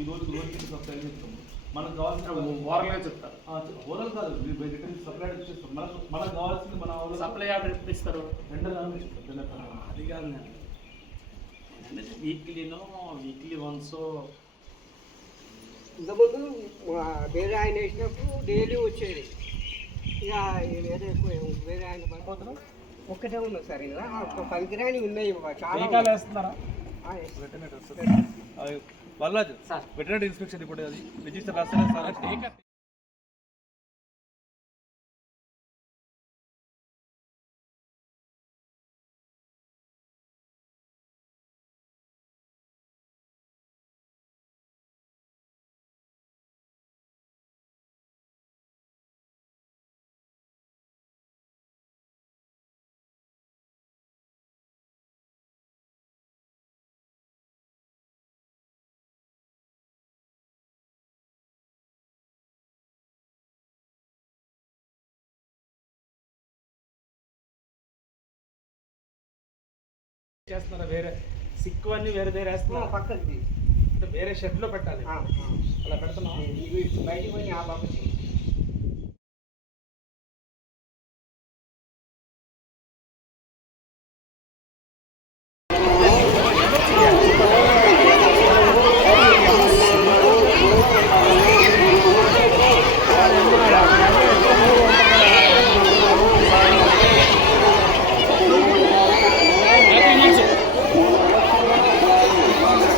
ఈ రోజుకి సప్లై చేస్తాము. మనకు కావాల్సిన ఓరల్గా చెప్తారు. ఓరల్ కాదు, రిటర్న్ సప్లై చేస్తాం. మనకు కావాల్సింది మన సప్లై ఆర్డర్ ఇస్తారు. టెండర్ చెప్తాం. అది కాదు వీక్లీ వన్స్. ఇంతకుముందు వేరే ఆయన వేసినప్పుడు డైలీ వచ్చేది. ఇక వేరే ఆయన పడిపోతున్నాం ఒక్కటే ఉన్నది సార్. ఇలా పనికిరాని ఉన్నాయి చాలా వేస్తున్నారా? వల్లాజ్ వెటర్నరీ ఇన్స్పెక్షన్ ఇప్పుడు అది రిజిస్టర్ రాస్తారు సార్. చేస్తున్నారా? వేరే సిక్కు అన్ని వేరే వేరే వేస్తున్నా పక్కకి అంటే వేరే షెడ్ లో పెట్టాలి. అలా పెడుతున్నా బయటికి పోయి ఆ పక్కకి